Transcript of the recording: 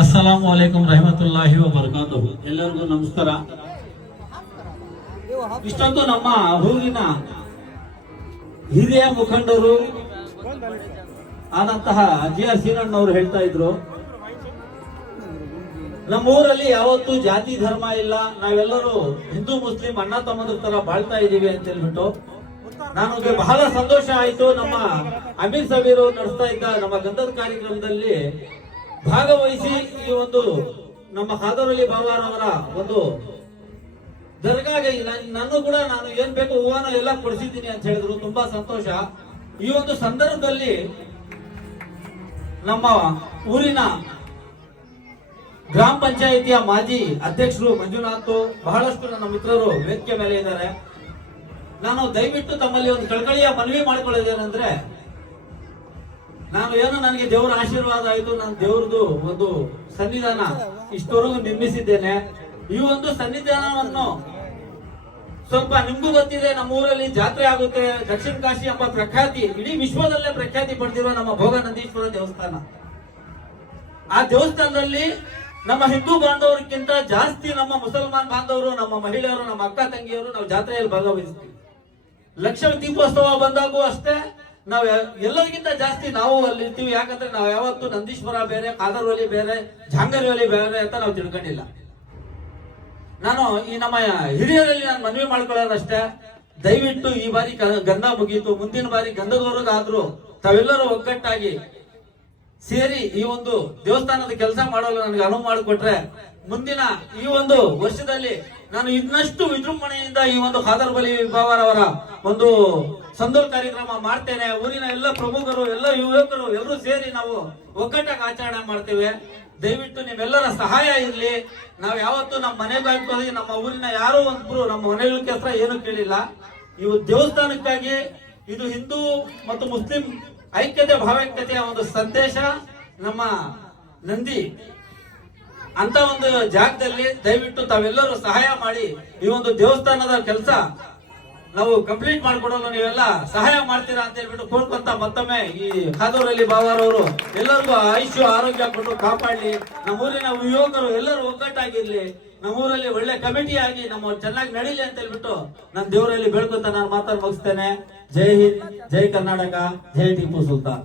ಅಸ್ಸಲಾಮು ಅಲೈಕುಂ ರಹಮತುಲ್ಲಾಹಿ ವಬರಕಾತುಹು. ಎಲ್ಲರಿಗೂ ನಮಸ್ಕಾರ. ಇಷ್ಟೊಂದು ನಮ್ಮ ಊರಿನ ಹಿರಿಯ ಮುಖಂಡರು ಆದಂತಹ ಜಿ.ಆರ್. ಸೀನಣ್ಣವರು ಹೇಳ್ತಾ ಇದ್ರು, ನಮ್ಮೂರಲ್ಲಿ ಯಾವತ್ತೂ ಜಾತಿ ಧರ್ಮ ಇಲ್ಲ, ನಾವೆಲ್ಲರೂ ಹಿಂದೂ ಮುಸ್ಲಿಂ ಅಣ್ಣ ತಮ್ಮದ್ರ ತರ ಬಾಳ್ತಾ ಇದೀವಿ ಅಂತ ಹೇಳ್ಬಿಟ್ಟು ನನಗೆ ಬಹಳ ಸಂತೋಷ ಆಯ್ತು. ನಮ್ಮ ಅಮೀರ್ ಸಬೀರ್ ನಡೆಸ್ತಾ ಇದ್ದ ನಮ್ಮ ಗಂಧದ ಕಾರ್ಯಕ್ರಮದಲ್ಲಿ ಭಾಗವಹಿಸಿ ಈ ಒಂದು ನಮ್ಮ ಖಾದರ್ ಬಾವಾರ್ ಅವರ ಒಂದು ದರ್ಗಾಗೆ ನಾನು ಕೂಡ ನಾನು ಏನ್ ಬೇಕು ಹೂವನ ಎಲ್ಲ ಕೊಡಿಸಿದ್ದೀನಿ ಅಂತ ಹೇಳಿದ್ರು. ತುಂಬಾ ಸಂತೋಷ. ಈ ಒಂದು ಸಂದರ್ಭದಲ್ಲಿ ನಮ್ಮ ಊರಿನ ಗ್ರಾಮ ಪಂಚಾಯಿತಿಯ ಮಾಜಿ ಅಧ್ಯಕ್ಷರು ಮಂಜುನಾಥ್, ಬಹಳಷ್ಟು ನನ್ನ ಮಿತ್ರರು ವೇದಿಕೆ ಮೇಲೆ ಇದ್ದಾರೆ. ನಾನು ದಯವಿಟ್ಟು ತಮ್ಮಲ್ಲಿ ಒಂದು ಕಳಕಳಿಯ ಮನವಿ ಮಾಡ್ಕೊಳ್ಳೋದೇನೆಂದ್ರೆ, ನನಗೆ ದೇವರ ಆಶೀರ್ವಾದ ಆಯಿತು. ನಾನು ದೇವ್ರದ್ದು ಒಂದು ಸನ್ನಿಧಾನ ಇಷ್ಟವರೆಗೂ ನಿರ್ಮಿಸಿದ್ದೇನೆ. ಈ ಒಂದು ಸನ್ನಿಧಾನವನ್ನು ಸ್ವಲ್ಪ ನಿಮ್ಗೂ ಗೊತ್ತಿದೆ, ನಮ್ಮ ಊರಲ್ಲಿ ಜಾತ್ರೆ ಆಗುತ್ತೆ. ದಕ್ಷಿಣ ಕಾಶಿ ಎಂಬ ಪ್ರಖ್ಯಾತಿ, ಇಡೀ ವಿಶ್ವದಲ್ಲೇ ಪ್ರಖ್ಯಾತಿ ಪಡೆದಿರುವ ನಮ್ಮ ಭೋಗನಂದೀಶ್ವರ ದೇವಸ್ಥಾನ. ಆ ದೇವಸ್ಥಾನದಲ್ಲಿ ನಮ್ಮ ಹಿಂದೂ ಬಾಂಧವರಿಗಿಂತ ಜಾಸ್ತಿ ನಮ್ಮ ಮುಸಲ್ಮಾನ್ ಬಾಂಧವರು, ನಮ್ಮ ಮಹಿಳೆಯರು, ನಮ್ಮ ಅಕ್ಕ ತಂಗಿಯರು ನಾವು ಜಾತ್ರೆಯಲ್ಲಿ ಭಾಗವಹಿಸ್ತೀವಿ. ಲಕ್ಷ ದೀಪೋತ್ಸವ ಬಂದಾಗೂ ಅಷ್ಟೇ ನಾವು ಎಲ್ಲರಿಗಿಂತ ಜಾಸ್ತಿ ನಾವು ಅಲ್ಲಿ ಇರ್ತೀವಿ. ಯಾಕಂದ್ರೆ ನಾವು ಯಾವತ್ತು ನಂದೀಶ್ವರ ಬೇರೆ, ಖಾದರ್ ಒಲಿ ಬೇರೆ, ಜಾಂಗರಿ ಒಲಿ ಬೇರೆ ಅಂತ ನಾವು ತಿಳ್ಕೊಂಡಿಲ್ಲ. ನಾನು ಈ ನಮ್ಮ ಹಿರಿಯರಲ್ಲಿ ನಾನು ಮನವಿ ಮಾಡ್ಕೊಳ್ಳೋದಷ್ಟೇ, ದಯವಿಟ್ಟು ಈ ಬಾರಿ ಗಂಧ ಮುಗೀತು, ಮುಂದಿನ ಬಾರಿ ಗಂಧದವರೆಗಾದ್ರೂ ತಾವೆಲ್ಲರೂ ಒಗ್ಗಟ್ಟಾಗಿ ಸೇರಿ ಈ ಒಂದು ದೇವಸ್ಥಾನದ ಕೆಲಸ ಮಾಡಲು ನನಗೆ ಅನುವು ಮಾಡಿಕೊಟ್ರೆ, ಮುಂದಿನ ಈ ಒಂದು ವರ್ಷದಲ್ಲಿ ನಾನು ಇನ್ನಷ್ಟು ವಿಜೃಂಭಣೆಯಿಂದ ಈ ಒಂದು ಖಾದರ್ ಬಲಿ ಬಾವಾರ್ ಅವರ ಒಂದು ಸಂದೂರ್ ಕಾರ್ಯಕ್ರಮ ಮಾಡ್ತೇನೆ. ಊರಿನ ಎಲ್ಲ ಪ್ರಮುಖರು, ಎಲ್ಲ ಯುವಕರು ಎಲ್ಲರೂ ಸೇರಿ ನಾವು ಒಗ್ಗಟ್ಟಾಗಿ ಆಚರಣೆ ಮಾಡ್ತೇವೆ. ದಯವಿಟ್ಟು ನಿಮ್ಮೆಲ್ಲರ ಸಹಾಯ ಇರ್ಲಿ. ನಾವು ಯಾವತ್ತು ನಮ್ಮ ಮನೆಗಾಗಿ, ನಮ್ಮ ಊರಿನ ಯಾರೋ ಒಬ್ರು ನಮ್ಮ ಮನೆಗಳ ಹತ್ರ ಏನು ಕೇಳಿಲ್ಲ. ಇವು ದೇವಸ್ಥಾನಕ್ಕಾಗಿ, ಇದು ಹಿಂದೂ ಮತ್ತು ಮುಸ್ಲಿಂ ಐಕ್ಯತೆ ಭಾವೈಕ್ಯತೆಯ ಒಂದು ಸಂದೇಶ. ನಮ್ಮ ನಂದಿ ಅಂತ ಒಂದು ಜಾಗದಲ್ಲಿ ದಯವಿಟ್ಟು ತಾವೆಲ್ಲರೂ ಸಹಾಯ ಮಾಡಿ ಈ ಒಂದು ದೇವಸ್ಥಾನದ ಕೆಲಸ ನಾವು ಕಂಪ್ಲೀಟ್ ಮಾಡ್ಕೊಡಲು ನೀವೆಲ್ಲ ಸಹಾಯ ಮಾಡ್ತೀರಾ ಅಂತ ಹೇಳ್ಬಿಟ್ಟು ಕೋರ್ಕೊಂತ ಮತ್ತೊಮ್ಮೆ ಈ ಖಾದರ್ ಅಲಿ ಬಾವಾರ್ ಅವರು ಎಲ್ಲರಿಗೂ ಆಯುಷ್ಯ ಆರೋಗ್ಯ ಕೊಟ್ಟು ಕಾಪಾಡಲಿ. ನಮ್ಮೂರಿನ ಯುವಕರು ಎಲ್ಲರೂ ಒಗ್ಗಟ್ಟಾಗಿರ್ಲಿ, ನಮ್ಮೂರಲ್ಲಿ ಒಳ್ಳೆ ಕಮಿಟಿ ಆಗಿ ನಮ್ಮ ಚೆನ್ನಾಗಿ ನಡೀಲಿ ಅಂತ ಹೇಳ್ಬಿಟ್ಟು ನಾನು ದೇವರಲ್ಲಿ ಬೇಡ್ಕೊಂತ ನಾನು ಮಾತಾಡಿ ಮುಗಿಸ್ತೇನೆ. ಜೈ ಹಿಂದ್, ಜೈ ಕರ್ನಾಟಕ, ಜೈ ಟಿಪ್ಪು ಸುಲ್ತಾನ್.